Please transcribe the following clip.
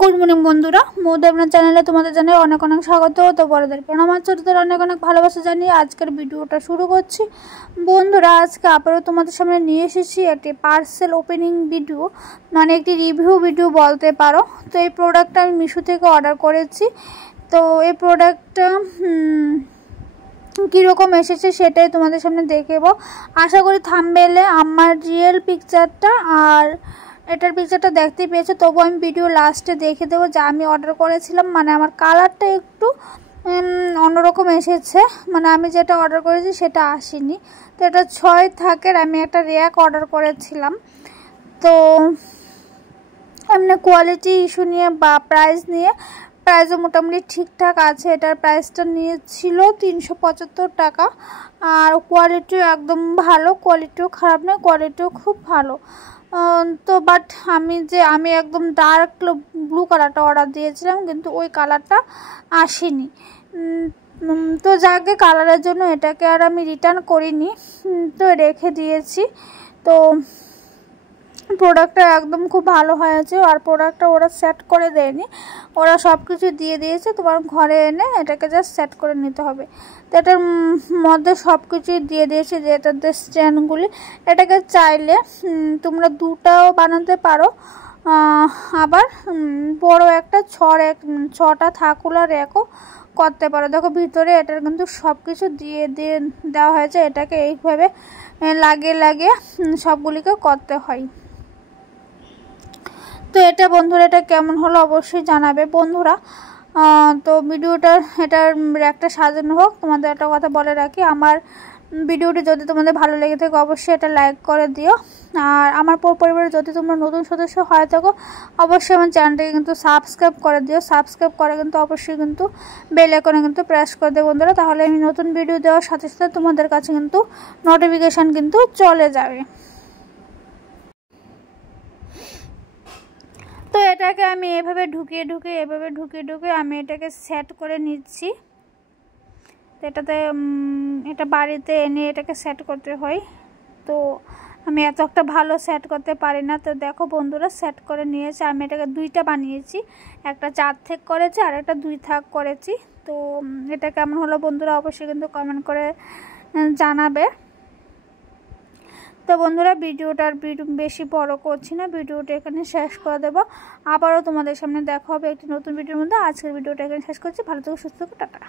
Good morning বন্ধুরা, মৌদেবনাথ চ্যানেলে তোমাদের জানাই অনেক অনেক স্বাগত। তো বড়দের প্রণাম, ছোটদের অনেক অনেক ভালোবাসা জানিয়ে আজকের ভিডিওটা শুরু করছি। বন্ধুরা, আজকে আবারও তোমাদের সামনে নিয়ে এসেছি একটি পার্সেল ওপেনিং ভিডিও, মানে একটি রিভিউ ভিডিও বলতে পারো। তো এই প্রোডাক্টটা আমি মিশো থেকে অর্ডার করেছি। তো এই প্রোডাক্টটা কীরকম এসেছে সেটাই তোমাদের সামনে দেখাবো। আশা করি থাম্বনেইলে আমার রিয়েল পিকচারটা আর এটার পিকচারটা দেখতে পেয়েছো, তবু আমি ভিডিও লাস্টে দেখে দেবো যে আমি অর্ডার করেছিলাম, মানে আমার কালারটা একটু অন্যরকম এসেছে, মানে আমি যেটা অর্ডার করেছি সেটা আসেনি। তো এটা 6 থাকের আমি একটা র্যাক অর্ডার করেছিলাম। তো এমনি কোয়ালিটি ইস্যু নিয়ে বা প্রাইস নিয়ে, প্রাইসও মোটামুটি ঠিকঠাক আছে। এটার প্রাইসটা নিয়েছিল 375 টাকা। আর কোয়ালিটিও একদম ভালো, কোয়ালিটিও খারাপ নয়, কোয়ালিটিও খুব ভালো। তো বাট আমি একদম ডার্ক ব্লু কালারটা অর্ডার দিয়েছিলাম, কিন্তু ওই কালারটা আসেনি। তো যাকে কালারের জন্য এটাকে আর আমি রিটার্ন করিনি, তো রেখে দিয়েছি। তো প্রোডাক্টটা একদম খুব ভালো হয়েছে। আর প্রোডাক্টটা ওরা সেট করে দেয়নি, ওরা সব কিছু দিয়ে দিয়েছে, তোমার ঘরে এনে এটাকে জাস্ট সেট করে নিতে হবে। তো এটার মধ্যে সব কিছুই দিয়ে দিয়েছে, যে এটাতে স্ট্যান্ডগুলি, এটাকে চাইলে তোমরা দুটাও বানাতে পারো, আবার বড় একটা 6টা থাকুলা র্যাকও করতে পারো। দেখো ভিতরে এটার কিন্তু সব কিছু দিয়ে দেওয়া হয়েছে, এটাকে এইভাবে লাগিয়ে সবগুলিকে করতে হয়। তো এটা বন্ধুরা, এটা কেমন হলো অবশ্যই জানাবে বন্ধুরা। তো এটার একটা সাজানো হোক। তোমাদের একটা কথা বলে রাখি, আমার ভিডিওটি যদি তোমাদের ভালো লেগে থাকে অবশ্যই এটা লাইক করে দিও। আর আমার পরিবারে যদি তোমরা নতুন সদস্য হয়ে থাকো অবশ্যই আমার চ্যানেলটাকে কিন্তু সাবস্ক্রাইব করে দিও। সাবস্ক্রাইব করে কিন্তু অবশ্যই কিন্তু বেল আইকনে কিন্তু প্রেস করে দিও বন্ধুরা, তাহলে আমি নতুন ভিডিও দেওয়ার সাথে সাথে তোমাদের কাছে কিন্তু নোটিফিকেশান কিন্তু চলে যাবে। তো এটাকে আমি এভাবে ঢুকিয়ে আমি এটাকে সেট করে নিচ্ছি। তো এটা বাড়িতে এনে এটাকে সেট করতে হয়। তো আমি এত একটা ভালো সেট করতে পারি না। তো দেখো বন্ধুরা, সেট করে নিয়েছি। আমি এটাকে 2টা বানিয়েছি, একটা 4 থাক করেছি আর একটা 2 থাক করেছি। তো এটা কেমন হলো বন্ধুরা অবশ্যই কিন্তু কমেন্ট করে জানাবে। তো বন্ধুরা, ভিডিওটা বেশি বড় করছি না, ভিডিওটা এখানে শেষ করে দেবো। আবারও তোমাদের সামনে দেখা হবে একটি নতুন ভিডিওর মধ্যে। আজকের ভিডিওটা এখানে শেষ করছি। ভালো থেকো, সুস্থ থেকো, টাটা।